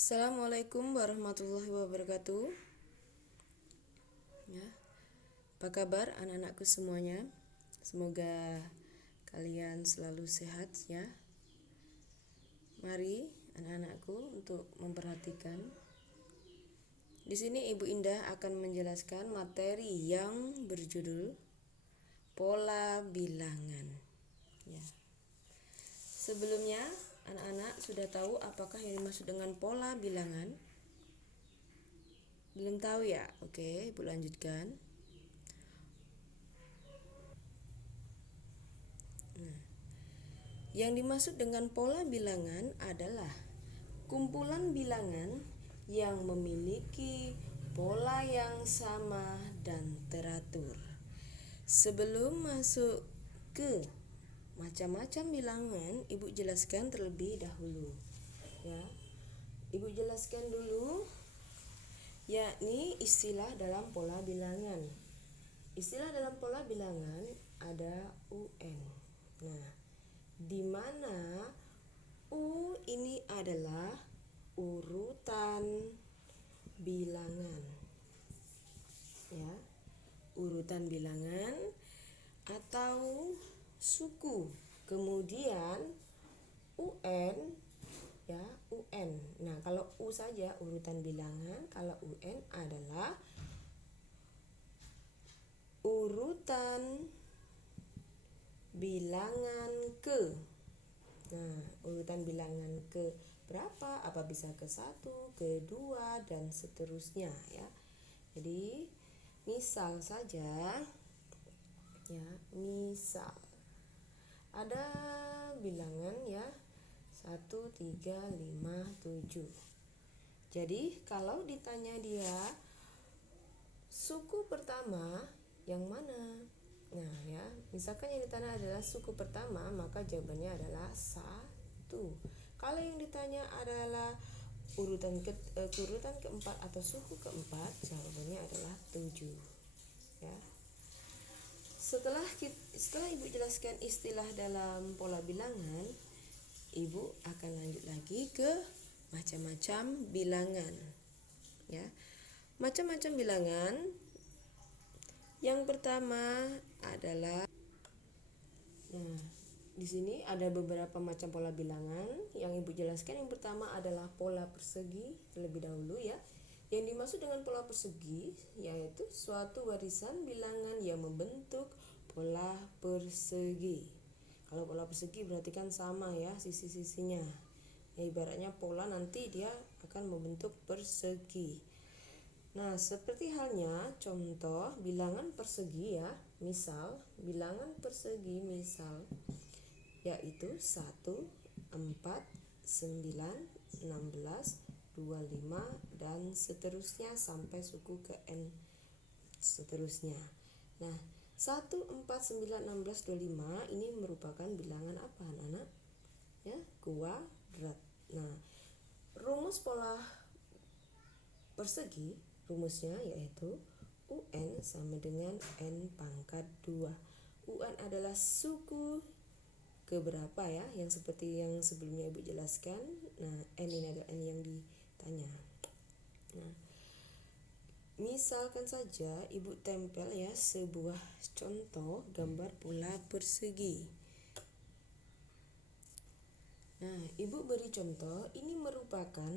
Assalamualaikum warahmatullahi wabarakatuh. Ya, apa kabar anak-anakku semuanya? Semoga kalian selalu sehat ya. Mari anak-anakku untuk memperhatikan. Di sini Ibu Indah akan menjelaskan materi yang berjudul pola bilangan. Ya. Sebelumnya anak-anak sudah tahu apakah yang dimaksud dengan pola bilangan? Belum tahu ya? Oke, Ibu lanjutkan. Yang dimaksud dengan pola bilangan adalah kumpulan bilangan yang memiliki pola yang sama dan teratur. Sebelum masuk ke macam-macam bilangan, Ibu jelaskan terlebih dahulu. Ya. Ibu jelaskan dulu yakni istilah dalam pola bilangan. Istilah dalam pola bilangan ada UN. Nah, di mana U ini adalah urutan bilangan. Ya, urutan bilangan atau suku. Kemudian UN ya, UN. Nah, kalau U saja urutan bilangan, kalau UN adalah urutan bilangan ke. Nah, urutan bilangan ke berapa? Apa bisa ke 1, ke 2 dan seterusnya ya. Jadi, misal saja ya, misal ada bilangan ya 1, 3, 5, 7. Jadi, kalau ditanya dia suku pertama yang mana? Nah ya, misalkan yang ditanya adalah suku pertama, maka jawabannya adalah 1. Kalau yang ditanya adalah urutan keempat atau suku keempat, jawabannya adalah 7. Ya. Setelah Ibu jelaskan istilah dalam pola bilangan, Ibu akan lanjut lagi ke macam-macam bilangan. Ya. Macam-macam bilangan. Yang pertama adalah di sini ada beberapa macam pola bilangan yang Ibu jelaskan. Yang pertama adalah pola persegi terlebih dahulu ya. Yang dimaksud dengan pola persegi yaitu suatu warisan bilangan yang membentuk pola persegi. Kalau pola persegi berarti kan sama ya sisi-sisinya. Ya, ibaratnya pola nanti dia akan membentuk persegi. Nah, seperti halnya contoh bilangan persegi ya. Misal, bilangan persegi misal yaitu 1, 4, 9, 16, 25 dan seterusnya sampai suku ke N seterusnya. Nah, 1, 4, 9, 16, 25 ini merupakan bilangan apa anak-anak? Ya, kuadrat. Nah, rumus pola persegi rumusnya yaitu UN sama dengan N pangkat 2. UN adalah suku keberapa ya, yang seperti yang sebelumnya Ibu jelaskan. Nah, N ini adalah N yang ditanya. Nah, misalkan saja Ibu tempel ya sebuah contoh gambar pola persegi. Nah, Ibu beri contoh, ini merupakan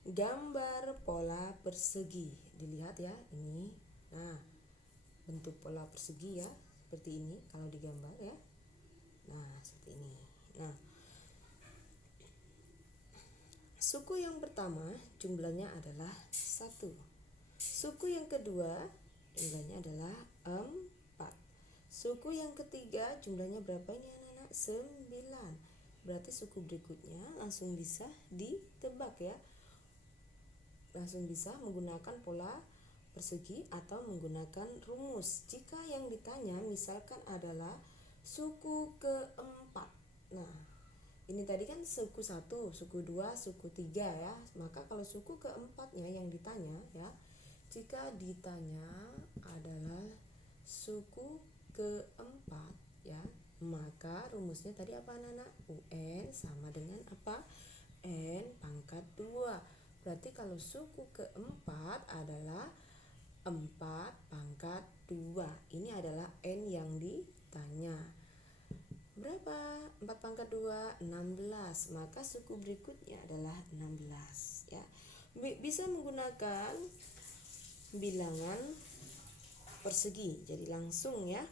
gambar pola persegi. Dilihat ya, ini. Nah, bentuk pola persegi ya, seperti ini kalau digambar ya. Nah, seperti ini. Nah, suku yang pertama jumlahnya adalah 1. Suku yang kedua jumlahnya adalah 4. Suku yang ketiga jumlahnya berapa ini anak-anak? 9. Berarti suku berikutnya langsung bisa ditebak ya. Langsung bisa menggunakan pola persegi atau menggunakan rumus. Jika yang ditanya misalkan adalah suku keempat. Nah, ini tadi kan suku 1, suku 2, suku 3 ya. Maka kalau suku keempatnya yang ditanya ya, jika ditanya adalah suku keempat ya, maka rumusnya tadi apa anak-anak? UN sama dengan apa? N pangkat 2. Berarti kalau suku keempat adalah 4 pangkat 2. Ini adalah N yang ditanya. Berapa? 4 pangkat 2, 16. Maka suku berikutnya adalah 16 ya. Bisa menggunakan bilangan persegi. Jadi langsung ya.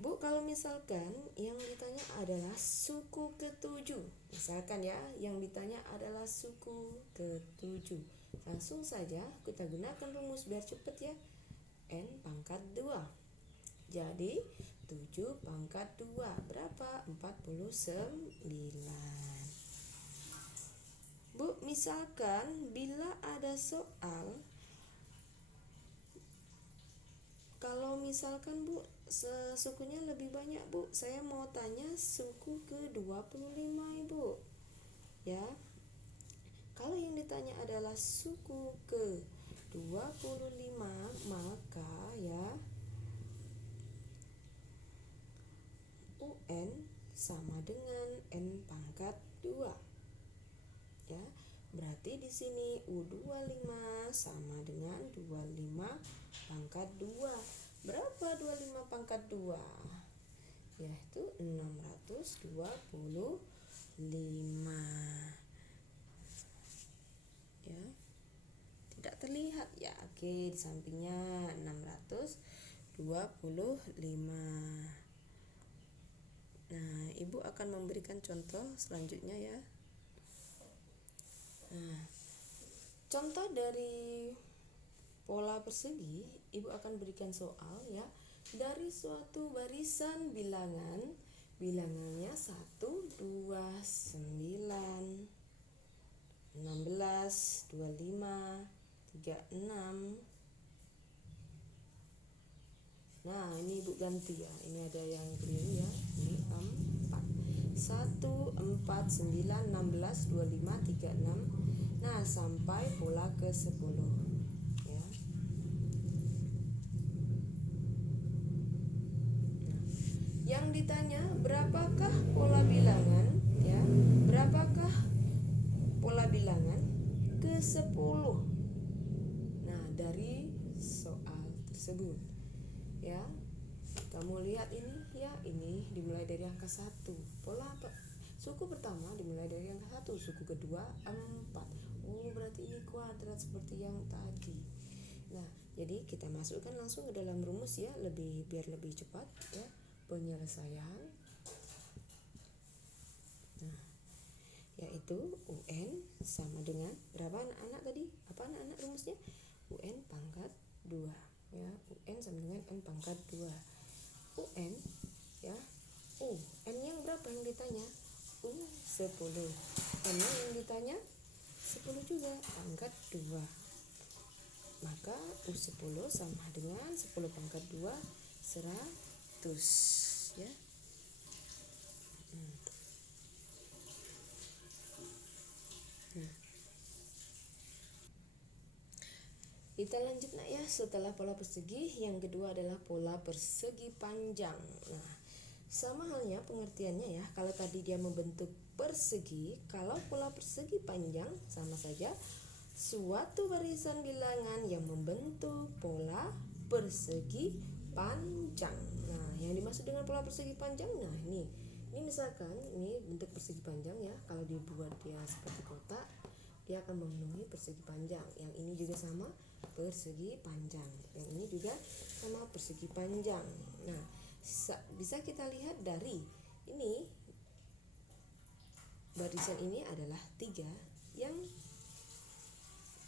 Bu, kalau misalkan yang ditanya adalah suku ke-7. Misalkan ya, yang ditanya adalah suku ke-7. Langsung saja kita gunakan rumus biar cepet ya. N pangkat 2. Jadi 7 pangkat 2 berapa? 49. Bu, misalkan bila ada soal, kalau misalkan Bu sukunya lebih banyak Bu, saya mau tanya suku ke-25 Ibu ya. Kalau yang ditanya adalah suku ke-25, maka ya UN sama dengan N pangkat 2 ya. Berarti di sini U25 sama dengan 25 pangkat 2. Berapa 25 pangkat 2? Yaitu 625 ya. Tidak terlihat ya. Oke, di sampingnya 625. Nah, Ibu akan memberikan contoh selanjutnya ya. Nah, contoh dari pola persegi, Ibu akan berikan soal ya. Dari suatu barisan bilangannya 1, 2, 9, 16, 25, 36. Nah, ini Ibu ganti ya. Ini ada yang keliru ya. Ini 4. 1, 4, 9, 16, 25, 36. Nah, sampai pola ke-10 ya. Nah, yang ditanya berapakah pola bilangan ya? Berapakah pola bilangan ke-10? Nah, dari soal tersebut ya. Kamu lihat ini ya, ini dimulai dari angka 1. Pola apa? Suku pertama dimulai dari angka 1, suku kedua 4. Oh, berarti ini kuadrat seperti yang tadi. Nah, jadi kita masukkan langsung ke dalam rumus ya, biar lebih cepat ya penyelesaian. Nah, yaitu UN sama dengan berapa anak-anak tadi? Apa anak-anak rumusnya? UN pangkat 2 ya. UN sama dengan N pangkat 2. UN ya. N yang berapa yang ditanya? 10. N yang ditanya 10 juga pangkat 2. Maka U10 sama dengan 10 pangkat 2 100 ya. Kita lanjut nak ya. Setelah pola persegi, yang kedua adalah pola persegi panjang. Nah, sama halnya pengertiannya ya. Kalau tadi dia membentuk persegi, kalau pola persegi panjang sama saja suatu barisan bilangan yang membentuk pola persegi panjang. Nah, yang dimaksud dengan pola persegi panjang, nah ini misalkan ini bentuk persegi panjang ya. Kalau dibuat dia seperti kotak, dia akan memenuhi persegi panjang. Yang ini juga sama persegi panjang. Yang ini juga sama persegi panjang. Nah, bisa kita lihat dari ini barisan ini adalah 3 yang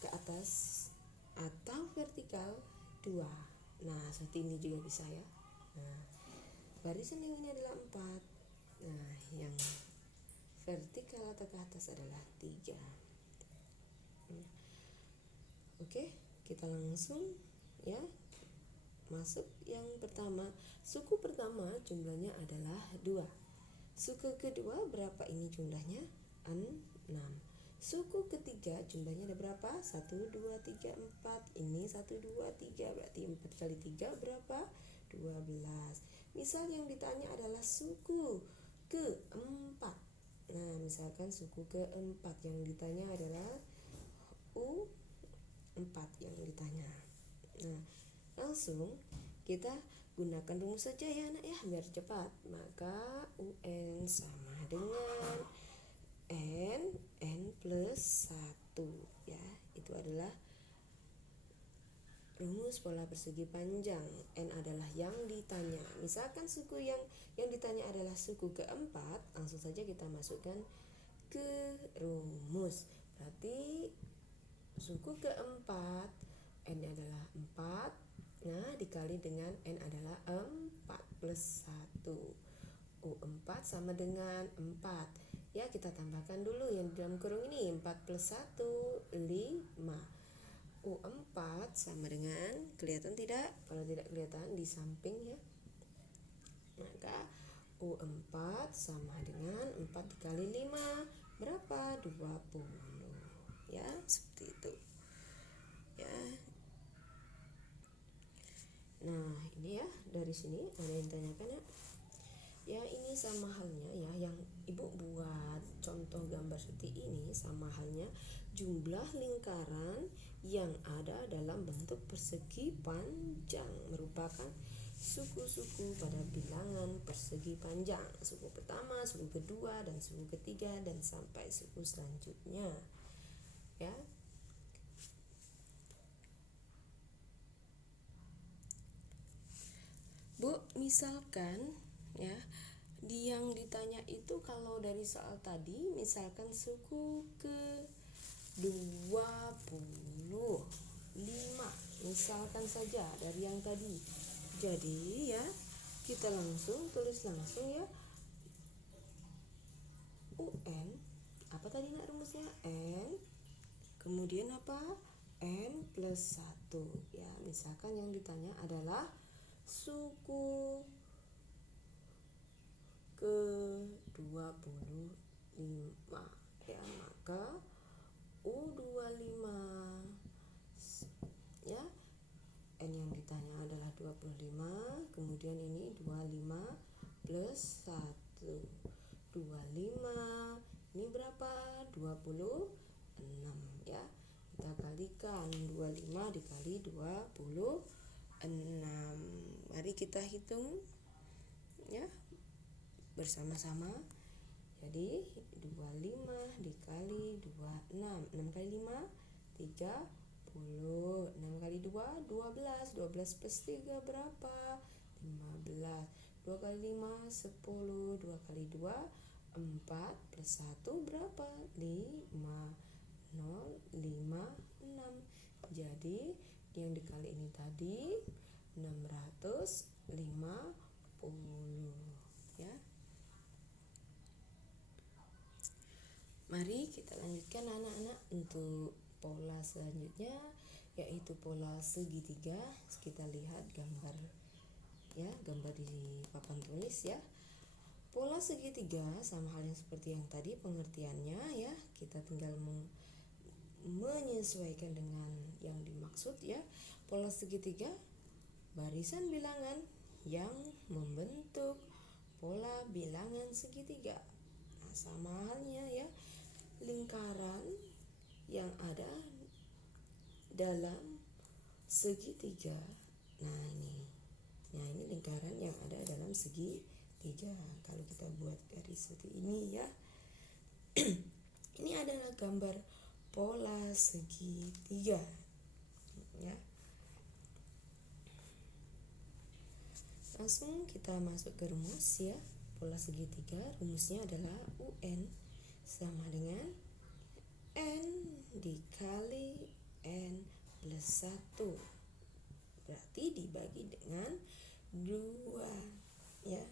ke atas atau vertikal 2. Nah, seperti ini juga bisa ya. Nah, barisan yang ini adalah 4. Nah, yang vertikal atau ke atas adalah 3. Oke, kita langsung ya masuk yang pertama. Suku pertama jumlahnya adalah 2. Suku kedua berapa ini jumlahnya? 6. Suku ketiga jumlahnya ada berapa? 1, 2, 3, 4. Ini 1, 2, 3. Berarti 4 kali 3 berapa? 12. Misal yang ditanya adalah suku keempat. Nah, misalkan suku keempat yang ditanya adalah U4 yang ditanya. Nah, langsung kita gunakan rumus saja ya anak ya, biar cepat. Maka UN sama dengan N plus 1 ya. Itu adalah rumus pola persegi panjang. N adalah yang ditanya. Misalkan suku yang ditanya adalah suku keempat, langsung saja kita masukkan ke rumus. Berarti suku keempat N adalah 4. Nah, dikali dengan N adalah 4 plus 1. U4 sama dengan 4. Ya, kita tambahkan dulu yang di dalam kurung ini. 4 plus 1, 5. U4 sama dengan, kelihatan tidak? Kalau tidak kelihatan di samping ya. Maka U4 sama dengan 4 dikali 5 berapa? 20. Ya, seperti itu. Ya. Nah, ini ya, dari sini ada yang ditanyakan ya. Ya, ini sama halnya ya, yang Ibu buat contoh gambar seperti ini sama halnya jumlah lingkaran yang ada dalam bentuk persegi panjang merupakan suku-suku pada bilangan persegi panjang. Suku pertama, suku kedua, dan suku ketiga, dan sampai suku selanjutnya. Ya. Bu, misalkan ya, yang ditanya itu kalau dari soal tadi misalkan suku ke 25, misalkan saja dari yang tadi. Jadi ya, kita langsung tulis langsung ya, UN apa tadi nak rumusnya? N kemudian apa? N plus 1 ya. Misalkan yang ditanya adalah suku ke 25 ya, maka U25 ya, N yang ditanya adalah 25, kemudian ini 25 plus 1. 25 ini berapa? 26 ya. Kita kalikan 25 dikali 26. Mari kita hitung ya bersama-sama. Jadi 25 dikali 26, 6 kali 5 30, 6 kali 2 12, 12 plus 3 berapa? 15. 2 kali 5 10, 2 kali 2 4 plus 1 berapa? 5. 0, 5, 6. Jadi yang dikali ini tadi 650 ya. Mari kita lanjutkan anak-anak untuk pola selanjutnya, yaitu pola segitiga. Kita lihat gambar ya, gambar di papan tulis ya. Pola segitiga sama halnya seperti yang tadi pengertiannya ya. Kita tinggal menyesuaikan dengan yang dimaksud ya. Pola segitiga barisan bilangan yang membentuk pola bilangan segitiga. Nah, sama halnya ya, lingkaran yang ada dalam segitiga. Nah ini lingkaran yang ada dalam segitiga. Kalau kita buat garis seperti ini ya. Ini adalah gambar pola segitiga ya. Langsung kita masuk ke rumus ya. Pola segitiga rumusnya adalah UN sama dengan N dikali N plus 1. Berarti dibagi dengan 2 ya.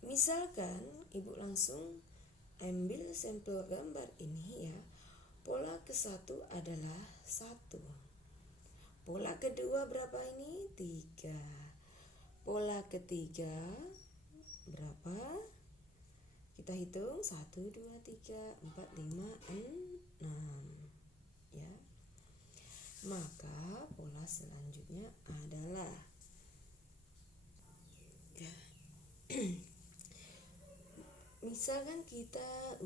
Misalkan Ibu langsung ambil sampel gambar ini ya. Pola ke-1 adalah 1. Pola kedua berapa ini? 3. Pola ketiga berapa? Kita hitung 1, 2, 3, 4, 5, 6 ya. Maka pola selanjutnya adalah ya. Misalkan kita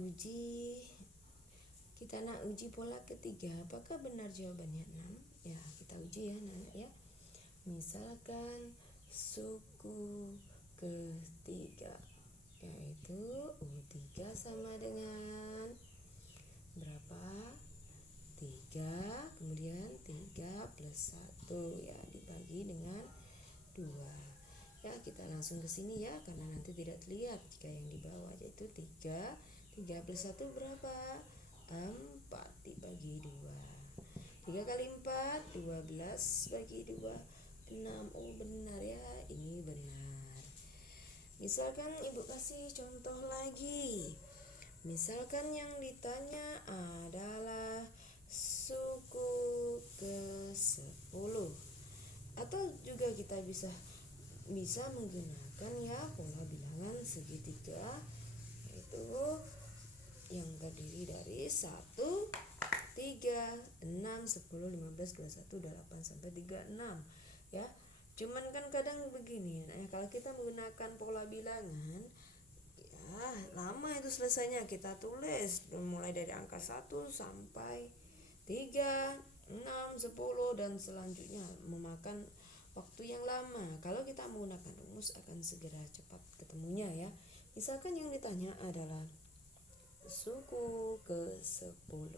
Kita nak uji pola ketiga, apakah benar jawabannya 6? Ya, kita uji ya nak ya. Misalkan suku ketiga, yaitu U3 sama dengan berapa? 3, kemudian 3 plus 1 ya, dibagi dengan 2. Ya, kita langsung ke sini ya, karena nanti tidak terlihat jika yang di bawah, yaitu 3 plus 1 berapa? 4 dibagi 2. 3 kali 4 12 bagi 2 6. Oh benar ya, ini benar. Misalkan ibu kasih contoh lagi. Misalkan yang ditanya adalah suku ke-10. Atau juga kita bisa menggunakan ya pola bilangan segitiga, yaitu yang terdiri dari 1, 3, 6, 10, 15, 21, 8 sampai 36 ya. Cuman kan kadang begini, kalau kita menggunakan pola bilangan ya lama itu selesainya. Kita tulis mulai dari angka 1 sampai 3, 6, 10 dan selanjutnya memakan waktu yang lama. Kalau kita menggunakan rumus akan segera cepat ketemunya ya. Misalkan yang ditanya adalah suku ke-10,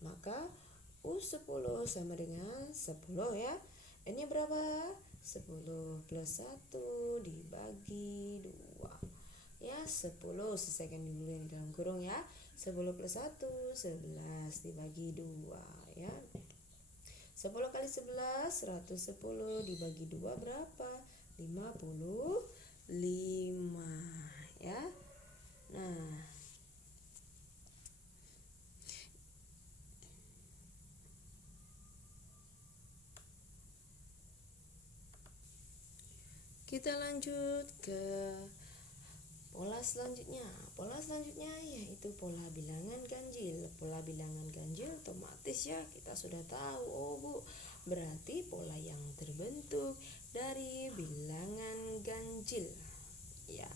maka U10 sama dengan 10 ya. Ini berapa? 10 plus 1 dibagi 2 ya. 10 selesaikan dulu yang dalam kurung ya. 10 plus 1 11 dibagi 2 ya. 10 kali 11 110 dibagi 2 berapa? 55 ya. Nah, kita lanjut ke pola selanjutnya. Pola selanjutnya yaitu pola bilangan ganjil. Pola bilangan ganjil otomatis ya kita sudah tahu. Oh Bu, berarti pola yang terbentuk dari bilangan ganjil. Ya.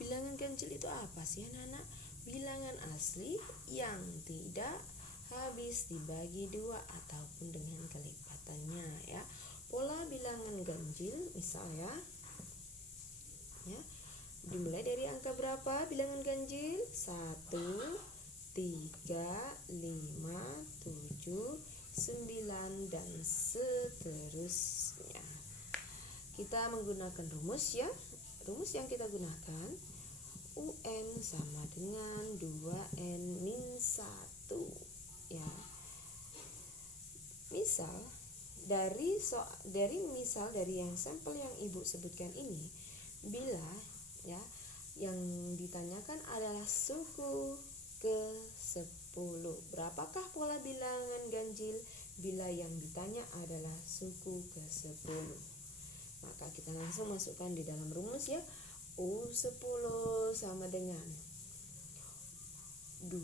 Bilangan ganjil itu apa sih anak-anak? Bilangan asli yang tidak habis dibagi 2 ataupun dengan kelipatannya ya. Pola bilangan ganjil misal ya, dimulai dari angka berapa bilangan ganjil? 1, 3, 5, 7, 9 dan seterusnya. Kita menggunakan rumus ya. Rumus yang kita gunakan UN sama dengan 2N min 1 ya. Misal dari yang sampel yang ibu sebutkan ini, bila ya yang ditanyakan adalah suku ke-10, berapakah pola bilangan ganjil bila yang ditanya adalah suku ke-10? Maka kita langsung masukkan di dalam rumus ya. U10 sama dengan 2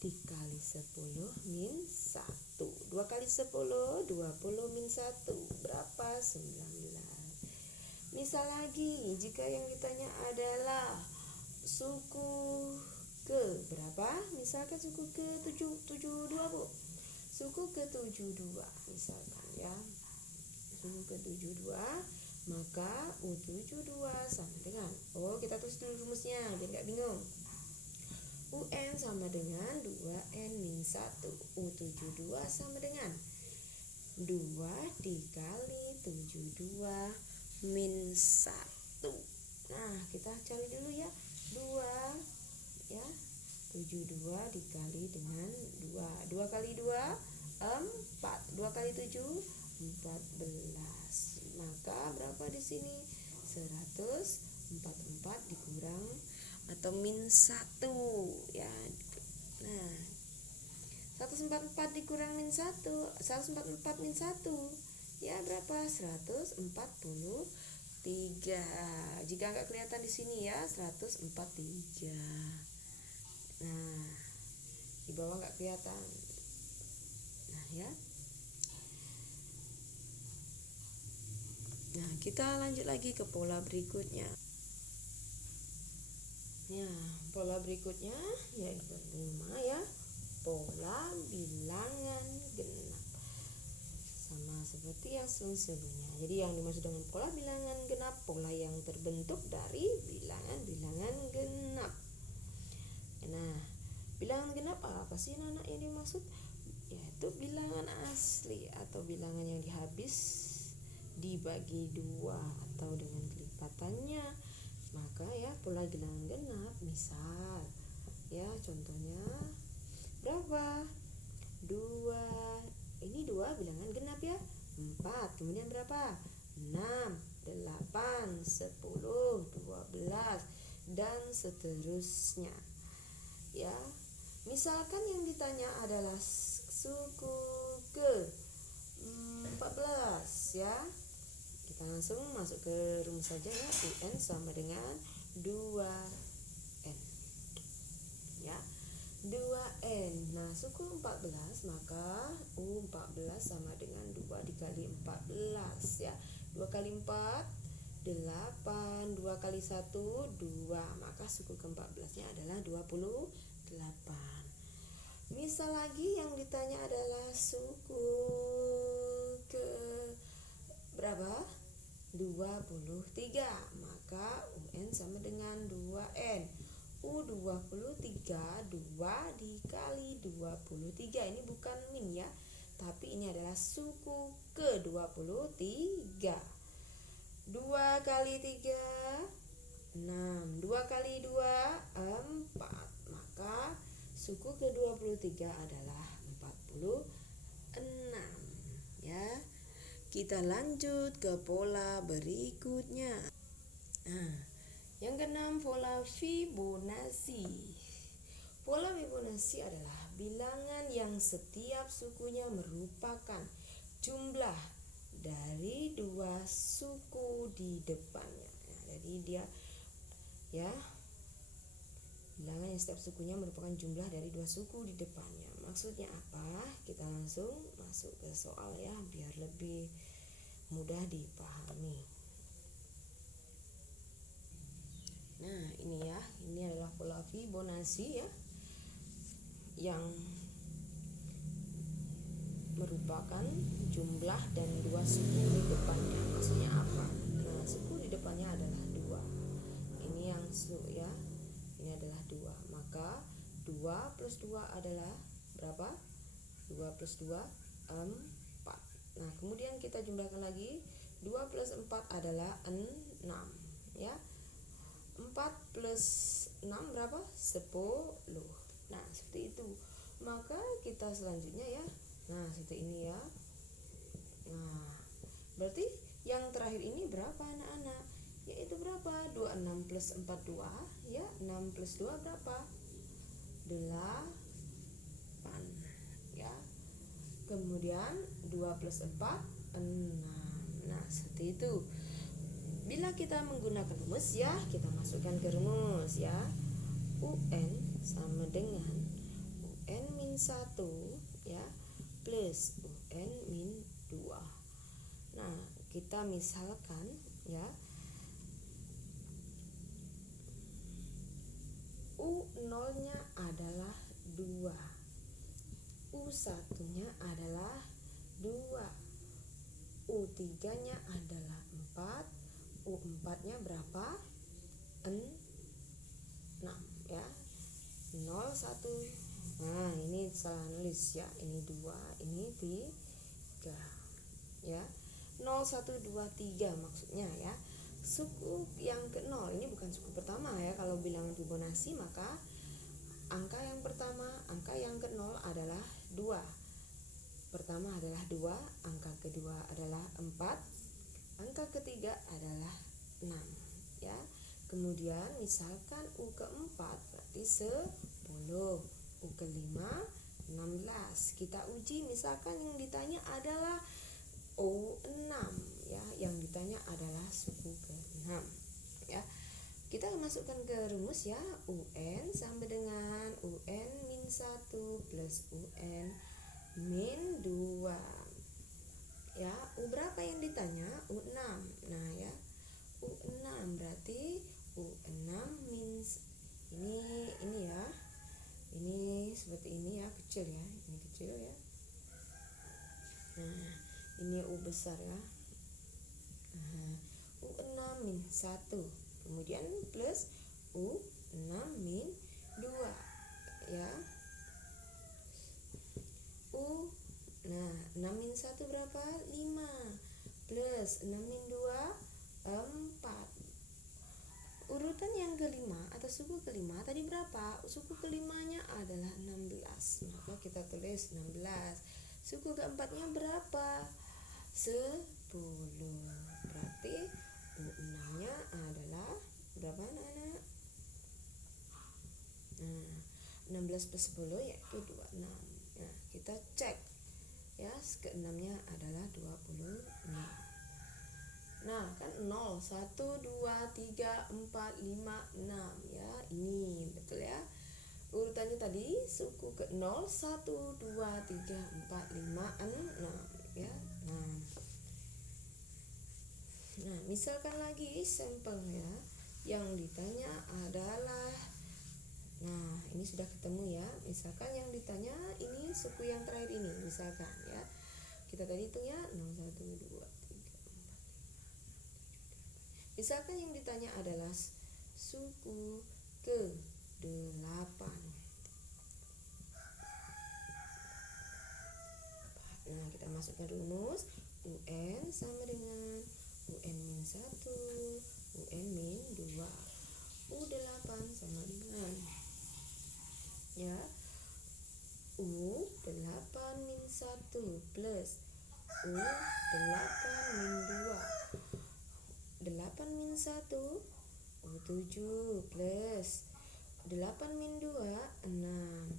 dikali 10 min 1. 2 kali 10 20 min 1 berapa? 19. Misal lagi, jika yang ditanya adalah suku ke berapa? Misalkan suku ke 72 Bu. Suku ke 72 misalkan ya. Suku ke 72, maka U72 sama dengan, kita tulis dulu rumusnya biar gak bingung. UN sama dengan 2N min 1. U72 sama dengan 2 dikali 72 min 1. Nah, kita cari dulu ya. 2 ya. 72 dikali dengan 2. 2 kali 2 4. 2 kali 7 14. Maka berapa di sini? 144 dikurang atau min 1 ya. Nah, 144 dikurang min 1, 144 min 1 ya berapa? 143. Jika nggak kelihatan di sini ya, 143. Nah, di bawah nggak kelihatan. Nah ya. Nah, kita lanjut lagi ke pola berikutnya. Nah, pola berikutnya yaitu 5 ya. Pola bilangan genap. Sama seperti yang sebelumnya. Jadi yang dimaksud dengan pola bilangan genap, pola yang terbentuk dari bilangan-bilangan genap. Nah, bilangan genap apa sih anak yang dimaksud? Yaitu bilangan asli atau bilangan yang dihabis dibagi 2 atau dengan kelipatannya. Maka ya pola bilangan genap, misal ya contohnya berapa? 2. Ini 2 bilangan genap ya. 4. Kemudian berapa? 6, 8, 10, 12 dan seterusnya. Ya. Misalkan yang ditanya adalah suku ke 14 ya. Kita langsung masuk ke rumus saja ya. UN sama dengan 2N. Ya. 2N. Nah, suku 14 maka U14 sama dengan 2 dikali 14 ya. 2 kali 4 8, 2 kali 1 2. Maka suku ke-14-nya adalah 28. Misal lagi yang ditanya adalah suku ke berapa? 23. Maka UN sama dengan 2N. U23 2 dikali 23. Ini bukan min ya, tapi ini adalah suku ke-23. 2 kali 3 6. 2 kali 2 4. Maka suku ke-23 adalah 46 ya. Kita lanjut ke pola berikutnya. Nah, yang keenam pola Fibonacci. Pola Fibonacci adalah bilangan yang setiap sukunya merupakan jumlah dari 2 suku di depannya. Nah, jadi dia ya bilangan yang setiap sukunya merupakan jumlah dari 2 suku di depannya. Maksudnya apa? Kita langsung masuk ke soal ya, biar lebih mudah dipahami. Nah, ini ya, ini adalah pola Fibonacci ya, yang merupakan jumlah dan 2 suku di depannya. Maksudnya apa? Nah, suku di depannya adalah 2. Ini yang ya. Ini adalah 2. Maka 2 plus 2 adalah berapa? 2 plus 2 4. Nah, kemudian kita jumlahkan lagi. 2 plus 4 adalah 6 ya. 4 plus 6 berapa? 10. Nah, seperti itu. Maka kita selanjutnya ya. Nah, seperti ini ya. Nah, berarti yang terakhir ini berapa anak-anak? Yaitu berapa? 26 plus 4 2 ya. 6 plus 2 berapa? 8 ya. Kemudian 2 plus 4 6. Nah, seperti itu. Bila kita menggunakan rumus ya, kita masukkan ke rumus ya. UN sama dengan UN min 1 ya plus UN min 2. Nah, kita misalkan ya, U0 nya adalah 2, U1 nya adalah 2, U3 nya adalah 4, U4 nya berapa? 6 ya. 0 1. Nah, ini salah nulis ya. Ini 2, ini 3 ya. 0 1 2 3 maksudnya ya. Suku yang ke-0 ini bukan suku pertama ya. Kalau bilangan Fibonacci maka angka yang pertama, angka yang ke-0 adalah 2. Pertama adalah 2, angka kedua adalah 4, angka ketiga adalah 6 ya. Kemudian misalkan U keempat berarti 10, U kelima 16. Kita uji, misalkan yang ditanya adalah U6 ya, yang ditanya adalah suku ke-6 ya. Kita masukkan ke rumus ya. UN sama dengan UN min 1 plus UN min 2 ya. U berapa yang ditanya? U6. Nah ya, U6 berarti U6 min ini ya. Ini seperti ini ya, kecil ya. Ini kecil ya. Nah, ini U besar ya. Nah, U6 min 1. Kemudian plus U6 min 2 ya. Nah, 6 min 1 berapa? 5. Plus 6 min 2 4. Urutan yang kelima atau suku kelima tadi berapa? Suku kelimanya adalah 16. Maka kita tulis 16. Suku keempatnya berapa? 10. Berarti U6-nya adalah berapa anak-anak? Nah, 16 plus 10 yaitu 26. Nah, kita cek ya, keenamnya adalah 26. Nah, kan 0, 1, 2, 3, 4, 5, 6 ya. Ini betul ya. Urutannya tadi suku ke 0, 1, 2, 3, 4, 5, 6 ya. Nah, misalkan lagi sampel ya. Yang ditanya adalah, nah ini sudah ketemu ya. Misalkan yang ditanya ini suku yang terakhir ini, misalkan ya. Kita tadi hitung ya, 0, 1, 2, 3, 4, 5, 6, 7, 8. Misalkan yang ditanya adalah suku ke-8. Nah, kita masukkan rumus. UN sama dengan UN min 1, UN min 2. U8 sama dengan ya, U8 min 1 plus U8 min 2. 8 min 1 U7 plus 8 min 2 6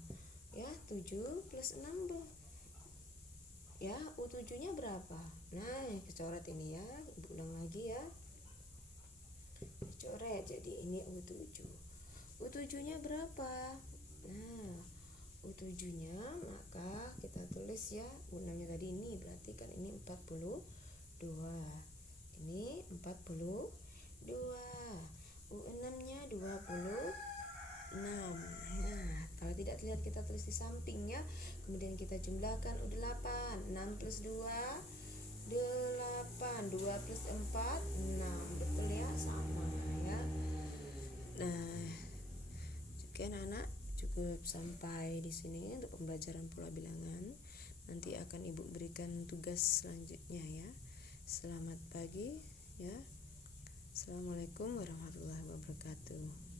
ya. 7 plus 6 ya, U7 nya berapa? Nah, kecoret ini ya, Ibu ulang lagi ya, coret. Jadi ini U7. U7 nya berapa? Nah, U7 nya maka kita tulis ya, U6 nya tadi ini berarti kan ini 42. Ini 42. U6 nya 26. Nah, kalau tidak terlihat kita tulis di samping ya. Kemudian kita jumlahkan U8. 6 plus 2 8. 2 plus 4 6. Betul ya, sama ya. Nah, oke anak-anak, cukup sampai di sini untuk pembelajaran pola bilangan. Nanti akan Ibu berikan tugas selanjutnya ya. Selamat pagi ya. Assalamualaikum warahmatullahi wabarakatuh.